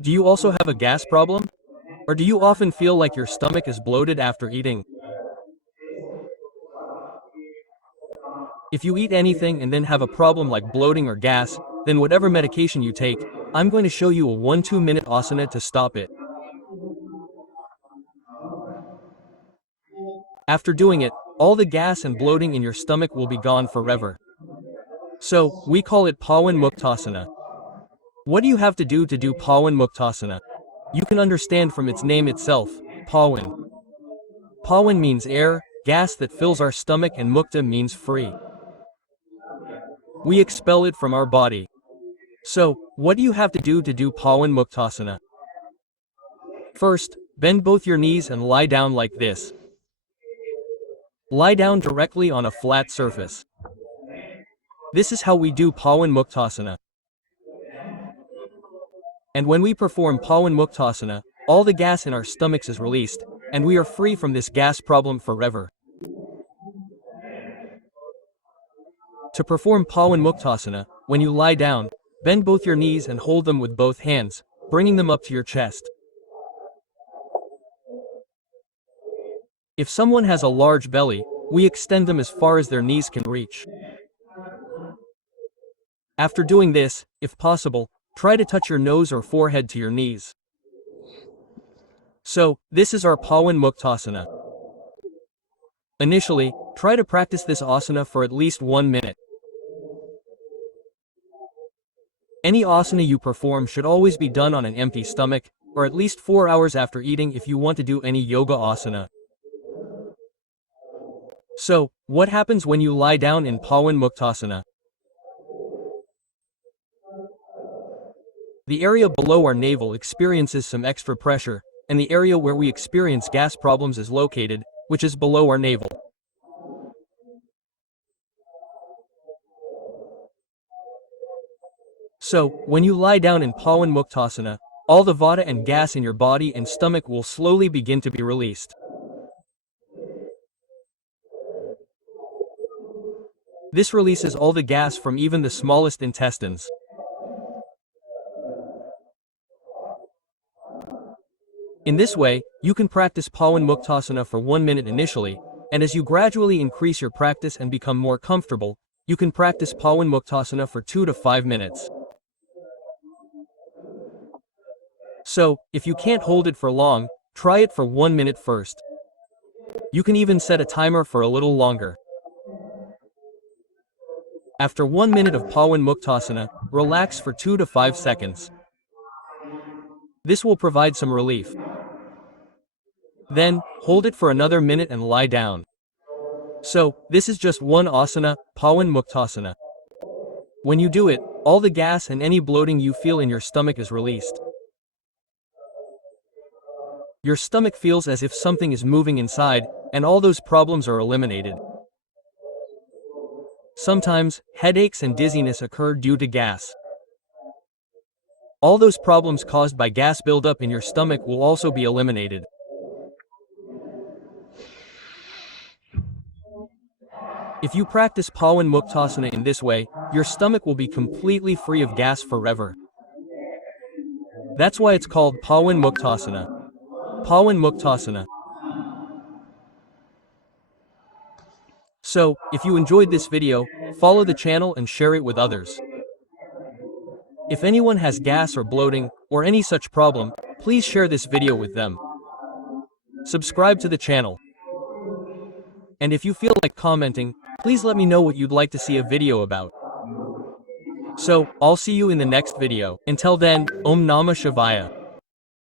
Do you also have a gas problem? Or do you often feel like your stomach is bloated after eating? If you eat anything and then have a problem like bloating or gas, then whatever medication you take, I'm going to show you a 1-2 minute asana to stop it. After doing it, all the gas and bloating in your stomach will be gone forever. So, we call it Pawanmuktasana. What do you have to do Pawanmuktasana? You can understand from its name itself, Pawan. Pawan means air, gas that fills our stomach, and mukta means free. We expel it from our body. So, what do you have to do Pawanmuktasana? First, bend both your knees and lie down like this. Lie down directly on a flat surface. This is how we do Pawanmuktasana. And when we perform Pawanmuktasana, all the gas in our stomachs is released, and we are free from this gas problem forever. To perform Pawanmuktasana, when you lie down, bend both your knees and hold them with both hands, bringing them up to your chest. If someone has a large belly, we extend them as far as their knees can reach. After doing this, if possible, try to touch your nose or forehead to your knees. So, this is our Pawanmuktasana. Initially, try to practice this asana for at least 1 minute. Any asana you perform should always be done on an empty stomach, or at least 4 hours after eating if you want to do any yoga asana. So, what happens when you lie down in Pawanmuktasana? The area below our navel experiences some extra pressure, and the area where we experience gas problems is located, which is below our navel. So, when you lie down in Pawanmuktasana, all the vata and gas in your body and stomach will slowly begin to be released. This releases all the gas from even the smallest intestines. In this way, you can practice Pawanmuktasana for 1 minute initially, and as you gradually increase your practice and become more comfortable, you can practice Pawanmuktasana for 2 to 5 minutes. So, if you can't hold it for long, try it for 1 minute first. You can even set a timer for a little longer. After 1 minute of Pawanmuktasana, relax for 2 to 5 seconds. This will provide some relief. Then, hold it for another minute and lie down. So, this is just one asana, Pawanmuktasana. When you do it, all the gas and any bloating you feel in your stomach is released. Your stomach feels as if something is moving inside, and all those problems are eliminated. Sometimes, headaches and dizziness occur due to gas. All those problems caused by gas buildup in your stomach will also be eliminated. If you practice Pawanmuktasana in this way, your stomach will be completely free of gas forever. That's why it's called Pawanmuktasana. Pawanmuktasana. So, if you enjoyed this video, follow the channel and share it with others. If anyone has gas or bloating, or any such problem, please share this video with them. Subscribe to the channel. And if you feel like commenting, please let me know what you'd like to see a video about. So, I'll see you in the next video. Until then, Om Namah Shivaya.